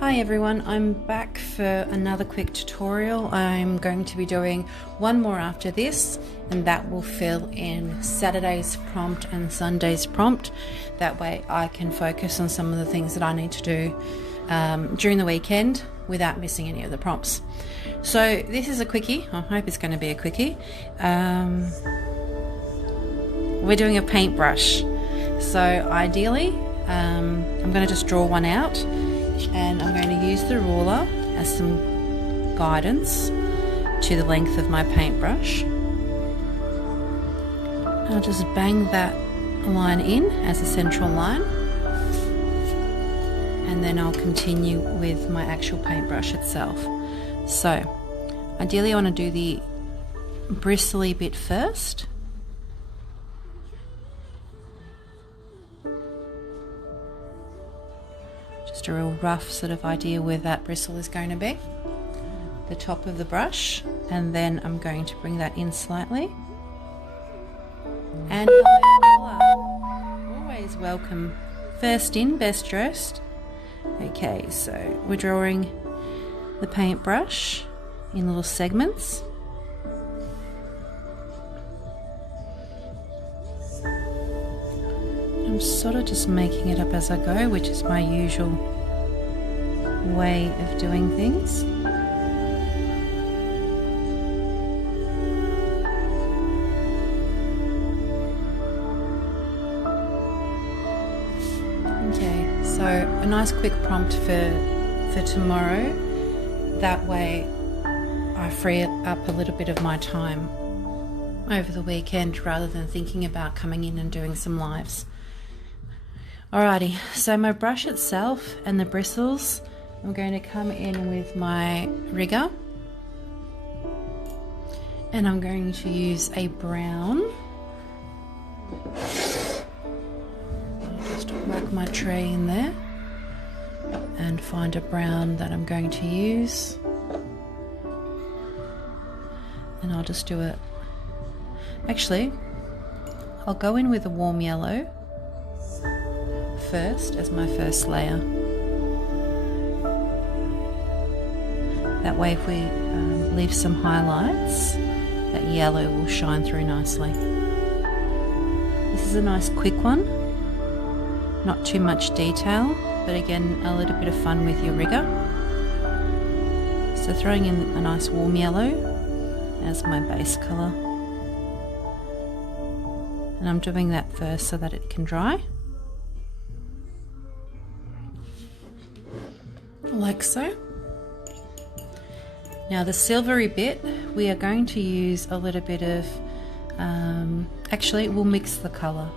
Hi everyone, I'm back for another quick tutorial. I'm going to be doing one more after this, and that will fill in Saturday's prompt and Sunday's prompt. That way I can focus on some of the things that I need to do during the weekend without missing any of the prompts. So this is a quickie. I hope it's going to be a quickie. We're doing a paintbrush. So ideally, I'm going to just draw one out, and I'm going to use the ruler as some guidance to the length of my paintbrush. I'll just bang that line in as a central line, and then I'll continue with my actual paintbrush itself. So ideally I want to do the bristly bit first. Just a real rough sort of idea where that bristle is going to be, the top of the brush, and then I'm going to bring that in slightly. And always welcome. First in, best dressed. Okay, so we're drawing the paintbrush in little segments. I'm sort of just making it up as I go, which is my usual way of doing things. Okay, so a nice quick prompt for tomorrow. That way I free up a little bit of my time over the weekend rather than thinking about coming in and doing some lives. Alrighty, so my brush itself and the bristles, I'm going to come in with my rigger, and I'm going to use a brown. I'll just whack my tray in there and find a brown that I'm going to use, and I'll just do it. Actually, I'll go in with a warm yellow first as my first layer. That way if we leave some highlights, that yellow will shine through nicely. This is a nice quick one, not too much detail, but again a little bit of fun with your rigger. So throwing in a nice warm yellow as my base colour, and I'm doing that first so that it can dry. Like so. Now the silvery bit, we are going to use a little bit of, actually we'll mix the colour.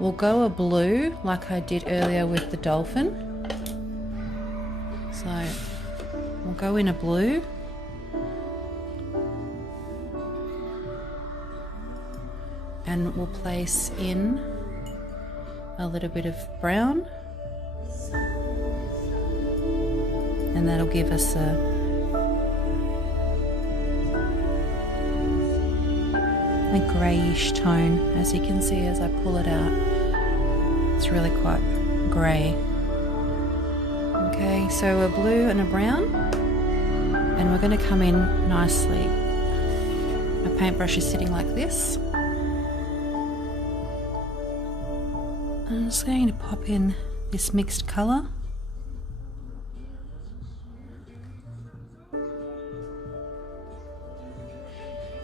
We'll go a blue like I did earlier with the dolphin. So we'll go in a blue. And we'll place in a little bit of brown. And that'll give us a greyish tone, as you can see as I pull it out. It's really quite grey. Okay, so a blue and a brown, and we're going to come in nicely. My paintbrush is sitting like this. I'm just going to pop in this mixed colour.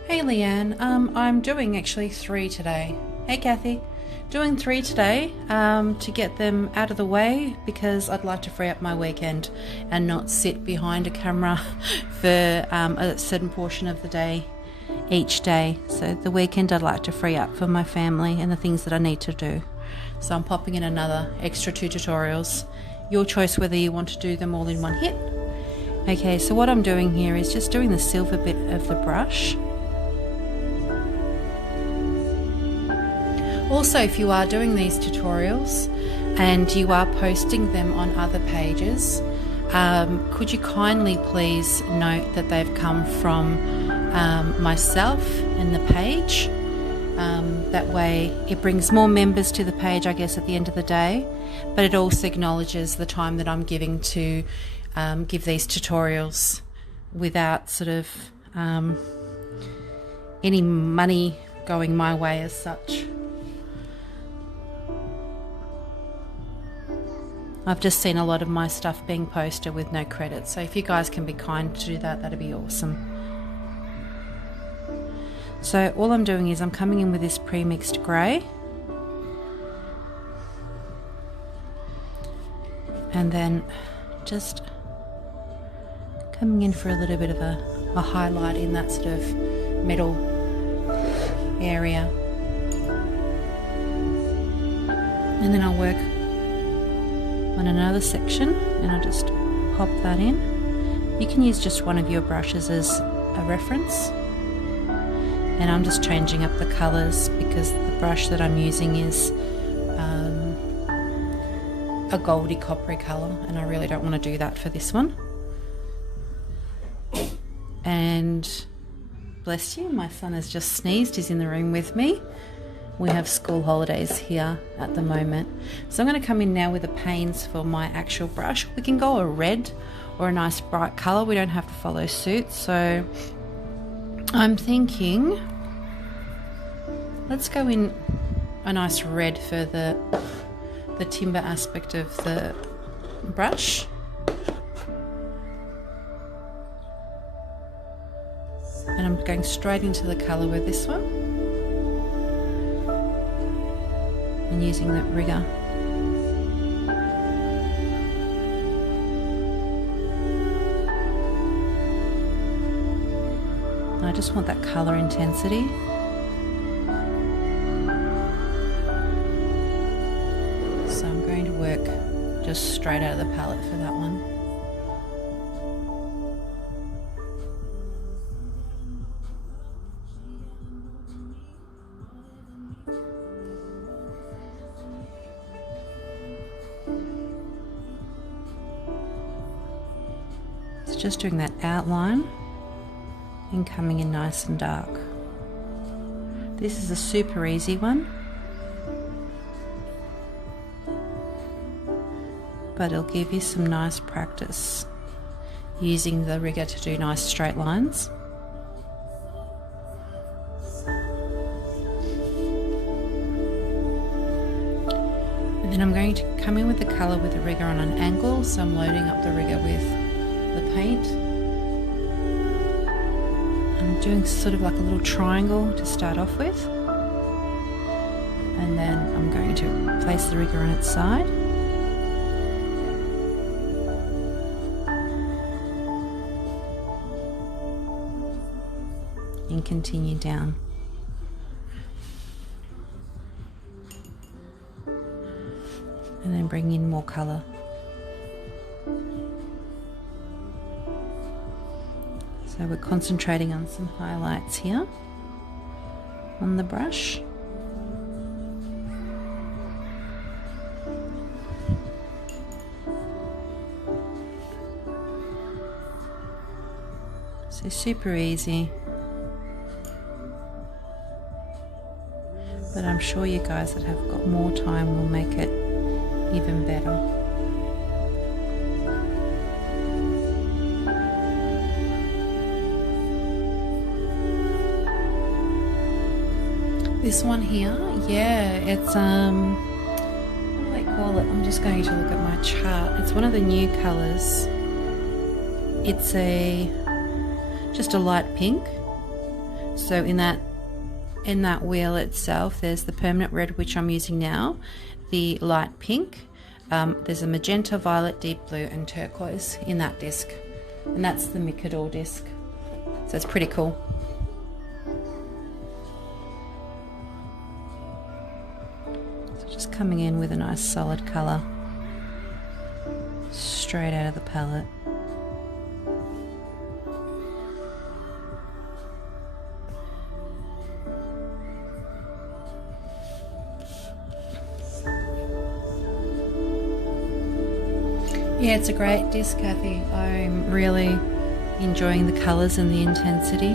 Hey Leanne, I'm doing actually 3 today. Hey Kathy, doing 3 today to get them out of the way, because I'd like to free up my weekend and not sit behind a camera for a certain portion of the day each day. So the weekend I'd like to free up for my family and the things that I need to do. So I'm popping in another extra 2 tutorials. Your choice whether you want to do them all in one hit. Okay, so what I'm doing here is just doing the silver bit of the brush. Also, if you are doing these tutorials and you are posting them on other pages, could you kindly please note that they've come from myself and the page. That way it brings more members to the page, I guess, at the end of the day, but it also acknowledges the time that I'm giving to give these tutorials without sort of any money going my way as such. I've just seen a lot of my stuff being posted with no credit, so if you guys can be kind to do that, that'd be awesome. So all I'm doing is I'm coming in with this pre-mixed grey, and then just coming in for a little bit of a highlight in that sort of middle area, and then I'll work on another section and I'll just pop that in. You can use just one of your brushes as a reference, and I'm just changing up the colours because the brush that I'm using is a goldy coppery colour, and I really don't want to do that for this one. And bless you, my son has just sneezed. He's in the room with me. We have school holidays here at the moment. So I'm going to come in now with the paints for my actual brush. We can go a red or a nice bright colour. We don't have to follow suit. So I'm thinking, let's go in a nice red for the timber aspect of the brush. And I'm going straight into the colour with this one and using that rigger. I just want that colour intensity. So I'm going to work just straight out of the palette for that one. So just doing that outline and coming in nice and dark. This is a super easy one, but it'll give you some nice practice using the rigger to do nice straight lines. And then I'm going to come in with the colour with the rigger on an angle, so I'm loading up the rigger with the paint. I'm doing sort of like a little triangle to start off with, and then I'm going to place the rigger on its side. And continue down. And then bring in more colour. So we're concentrating on some highlights here on the brush. So super easy, but I'm sure you guys that have got more time will make it even better. This one here, yeah, it's what do they call it? I'm just going to look at my chart. It's one of the new colours. It's just a light pink. So in that wheel itself, there's the permanent red, which I'm using now, the light pink. There's a magenta, violet, deep blue, and turquoise in that disc, and that's the Micador disc. So it's pretty cool. Just coming in with a nice solid colour straight out of the palette. Yeah, it's a great disc, Kathy. I'm really enjoying the colours and the intensity.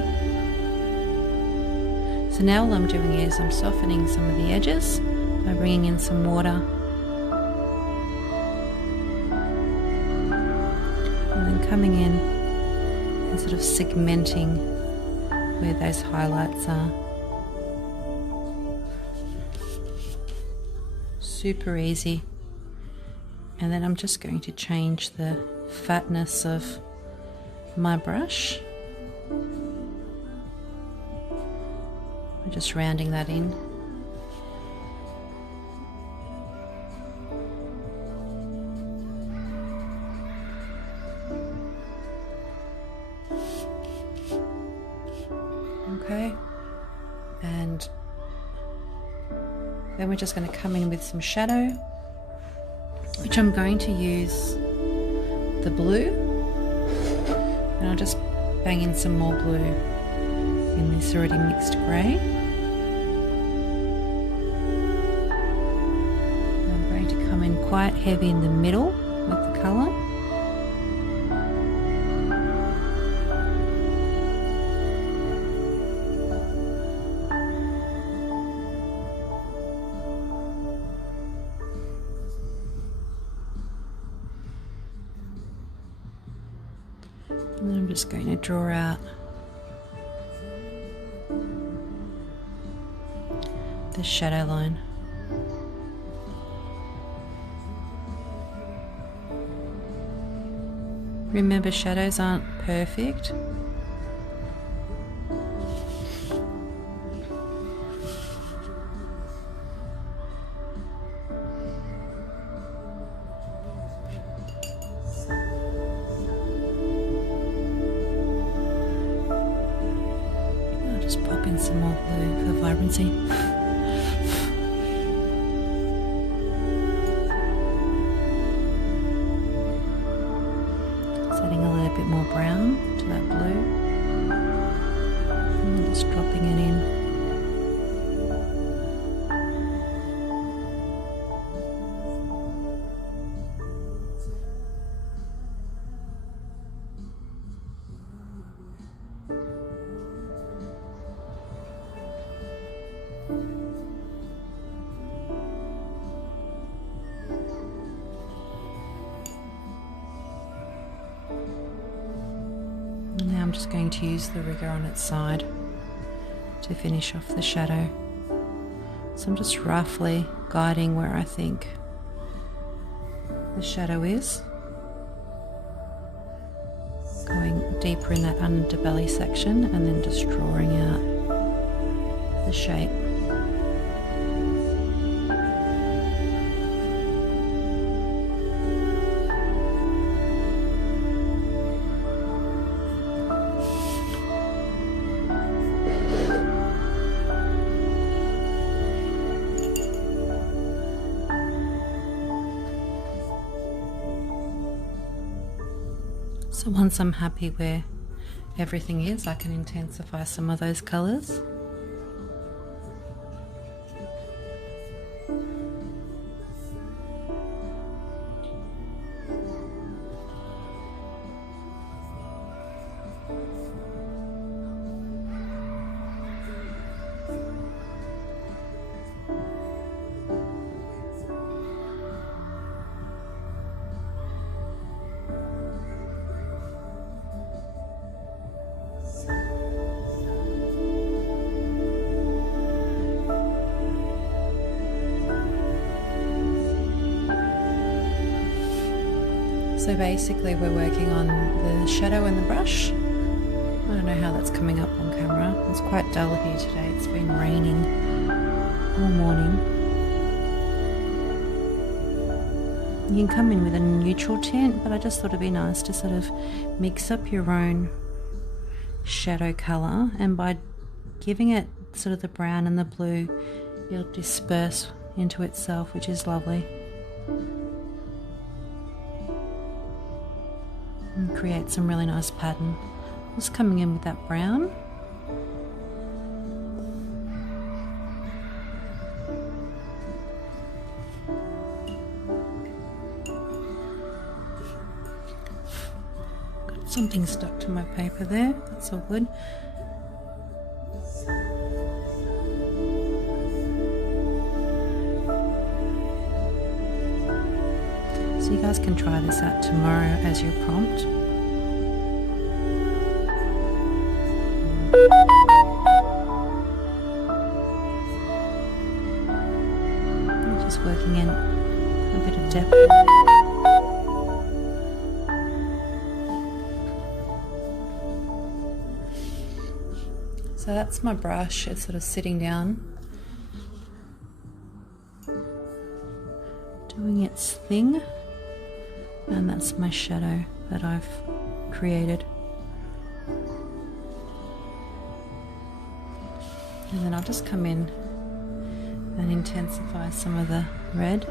So now all I'm doing is I'm softening some of the edges by bringing in some water coming in and sort of segmenting where those highlights are. Super easy. And then I'm just going to change the fatness of my brush. I'm just rounding that in. Okay, and then we're just going to come in with some shadow, which I'm going to use the blue, and I'll just bang in some more blue in this already mixed grey. I'm going to come in quite heavy in the middle with the colour. And then I'm just going to draw out the shadow line. Remember, shadows aren't perfect. Just pop in some more blue for vibrancy. Just adding a little bit more brown to that blue. And just dropping it in. And now I'm just going to use the rigger on its side to finish off the shadow. So I'm just roughly guiding where I think the shadow is, going deeper in that underbelly section and then just drawing out the shape. So once I'm happy where everything is, I can intensify some of those colours. So basically we're working on the shadow and the brush. I don't know how that's coming up on camera. It's quite dull here today. It's been raining all morning. You can come in with a neutral tint, but I just thought it'd be nice to sort of mix up your own shadow colour, and by giving it sort of the brown and the blue, it'll disperse into itself, which is lovely. And create some really nice pattern. Just coming in with that brown. Got something stuck to my paper there, that's all good. So you guys can try this out tomorrow as your prompt. Just working in a bit of depth. So that's my brush, it's sort of sitting down, doing its thing, and that's my shadow that I've created. And then I'll just come in and intensify some of the red.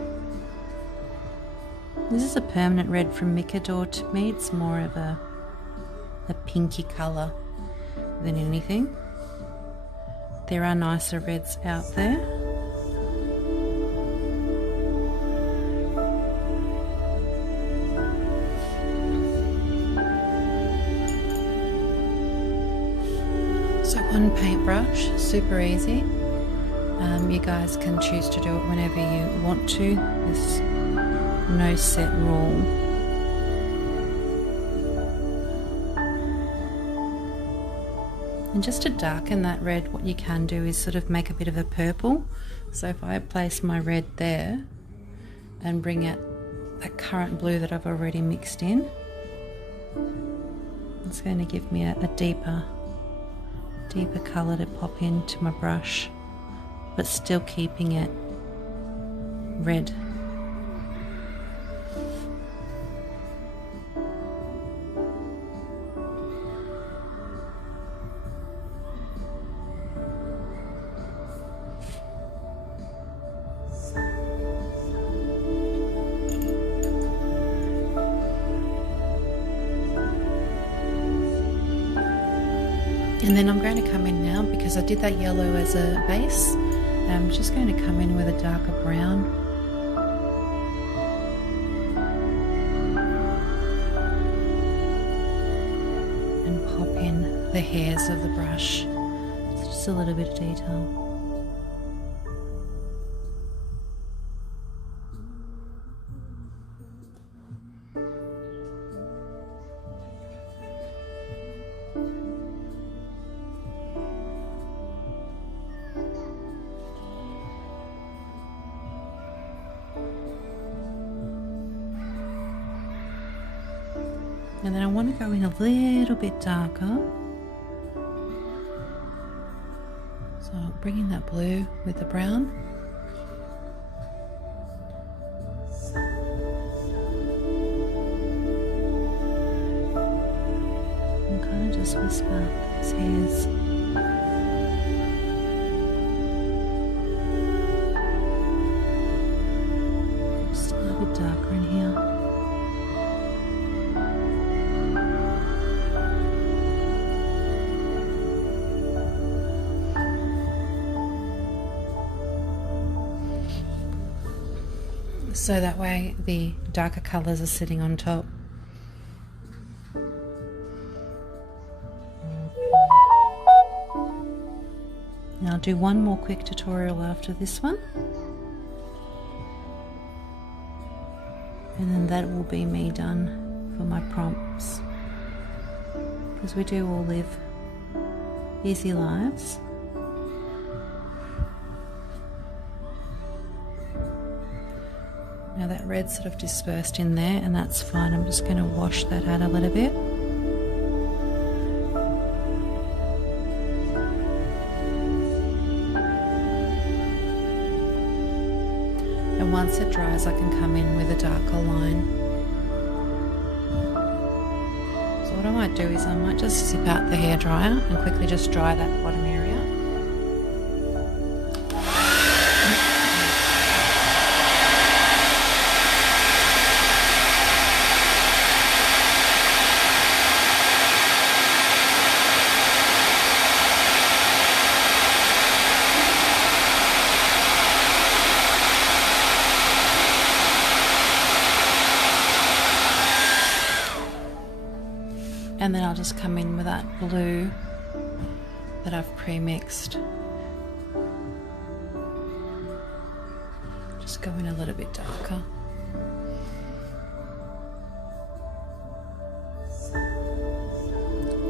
This is a permanent red from Micador. To me, it's more of a pinky colour than anything. There are nicer reds out there. So one paintbrush, super easy. You guys can choose to do it whenever you want to. There's no set rule. And just to darken that red, what you can do is sort of make a bit of a purple. So if I place my red there and bring out that current blue that I've already mixed in, it's going to give me a deeper colour to pop into my brush, but still keeping it red. And then I'm going to come in now, because I did that yellow as a base, I'm just going to come in with a darker brown. And pop in the hairs of the brush. It's just a little bit of detail. And then I want to go in a little bit darker. So I'll bring in that blue with the brown. And kind of just wisp out those hairs. Just a little bit darker in here. So that way the darker colours are sitting on top. Now I'll do one more quick tutorial after this one, and then that will be me done for my prompts, because we do all live busy lives. Now that red's sort of dispersed in there, and that's fine. I'm just going to wash that out a little bit. And once it dries, I can come in with a darker line. So what I might do is I might just zip out the hairdryer and quickly just dry that bottom area. And then I'll just come in with that blue that I've pre-mixed. Just go in a little bit darker.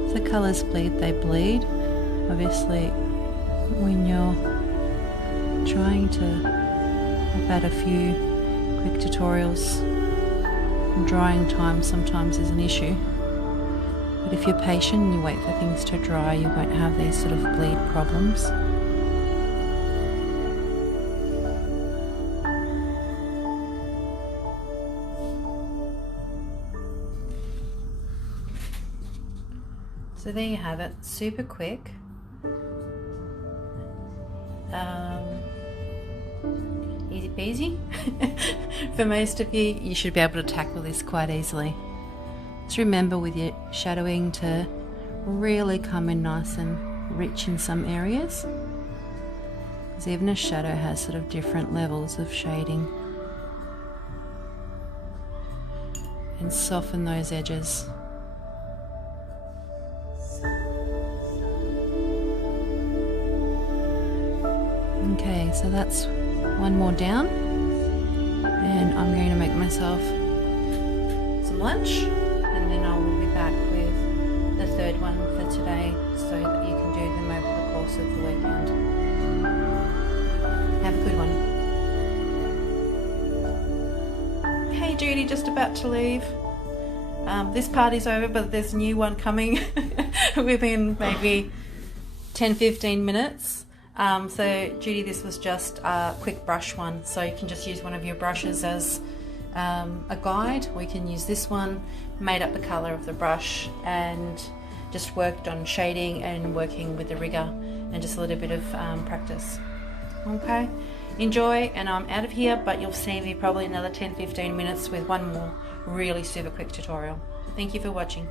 If the colours bleed, they bleed. Obviously, when you're trying to I've had a few quick tutorials. Drying time sometimes is an issue, but if you're patient and you wait for things to dry, you won't have these sort of bleed problems. So there you have it, super quick. Easy peasy. For most of you, you should be able to tackle this quite easily. Just remember with your shadowing to really come in nice and rich in some areas, because even a shadow has sort of different levels of shading, and soften those edges. Okay, so that's one more down, and I'm going to make myself some lunch, and then I will be back with the third one for today so that you can do them over the course of the weekend. Have a good one. Hey Judy, just about to leave. This party's over, but there's a new one coming within maybe 10-15 minutes. So Judy, this was just a quick brush one, so you can just use one of your brushes as a guide. We can use this one, made up the color of the brush and just worked on shading and working with the rigger and just a little bit of practice. Okay, enjoy, and I'm out of here, but you'll see me probably another 10-15 minutes with one more really super quick tutorial. Thank you for watching.